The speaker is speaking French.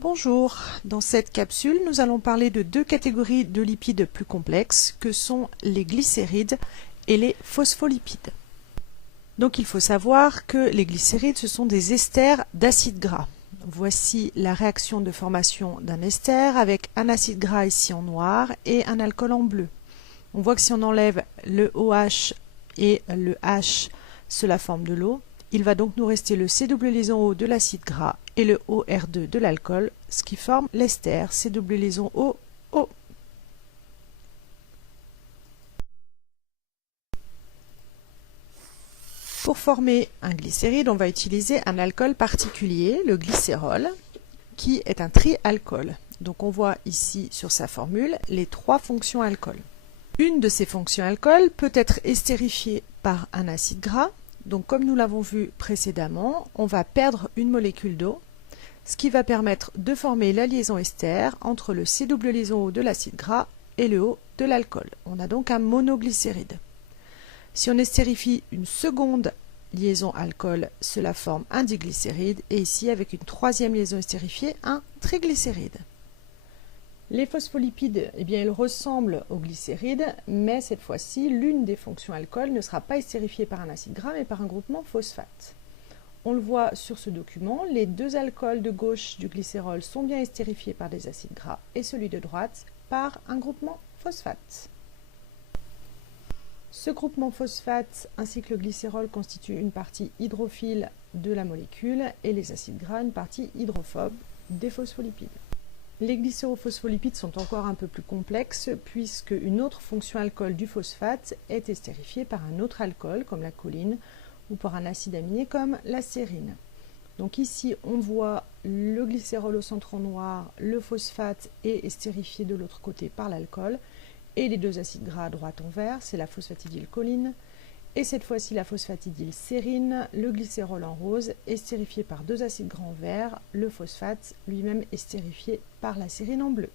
Bonjour, dans cette capsule, nous allons parler de deux catégories de lipides plus complexes que sont les glycérides et les phospholipides. Donc il faut savoir que les glycérides, ce sont des esters d'acides gras. Voici la réaction de formation d'un ester avec un acide gras ici en noir et un alcool en bleu. On voit que si on enlève le OH et le H, cela forme de l'eau. Il va donc nous rester le C-O de l'acide gras et le OR2 de l'alcool, ce qui forme l'ester C-O-O. Pour former un glycéride, on va utiliser un alcool particulier, le glycérol, qui est un trialcool. Donc on voit ici sur sa formule les trois fonctions alcool. Une de ces fonctions alcool peut être estérifiée par un acide gras. Donc comme nous l'avons vu précédemment, on va perdre une molécule d'eau, ce qui va permettre de former la liaison ester entre le C-O de l'acide gras et le O de l'alcool. On a donc un monoglycéride. Si on estérifie une seconde liaison alcool, cela forme un diglycéride, et ici avec une troisième liaison estérifiée, un triglycéride. Les phospholipides, ils ressemblent aux glycérides, mais cette fois-ci, l'une des fonctions alcool ne sera pas estérifiée par un acide gras, mais par un groupement phosphate. On le voit sur ce document, les deux alcools de gauche du glycérol sont bien estérifiés par des acides gras, et celui de droite par un groupement phosphate. Ce groupement phosphate ainsi que le glycérol constituent une partie hydrophile de la molécule, et les acides gras une partie hydrophobe des phospholipides. Les glycérophospholipides sont encore un peu plus complexes puisque une autre fonction alcool du phosphate est estérifiée par un autre alcool comme la choline ou par un acide aminé comme la sérine. Donc ici on voit le glycérol au centre en noir, le phosphate est estérifié de l'autre côté par l'alcool et les deux acides gras à droite en vert, c'est la phosphatidylcholine. Et cette fois-ci, la phosphatidylsérine, le glycérol en rose, estérifié par deux acides gras en vert, le phosphate lui-même estérifié par la sérine en bleu.